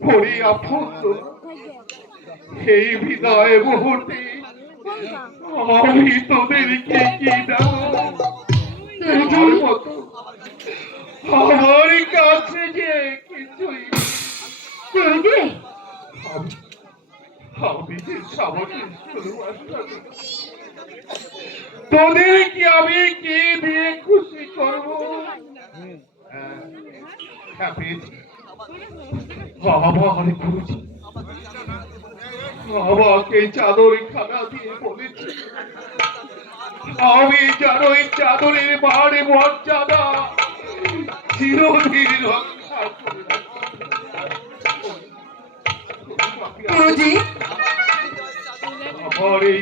হরি আফত এই বিদায় মুহূর্তে আমি তোদেরকে কি দেব তোর মতো আমার কাছে যে কিছুই আমি যে সামনে তোদের কি আমি কি দিয়ে খুশি করবো আমার গুরুজি আমাকে চাদর খানা দিয়ে বলেছে আমি যেন এই চাদরের বাড়ি মর্যাদা চিরদিন রক্ষা করে গুরুজি আমার এই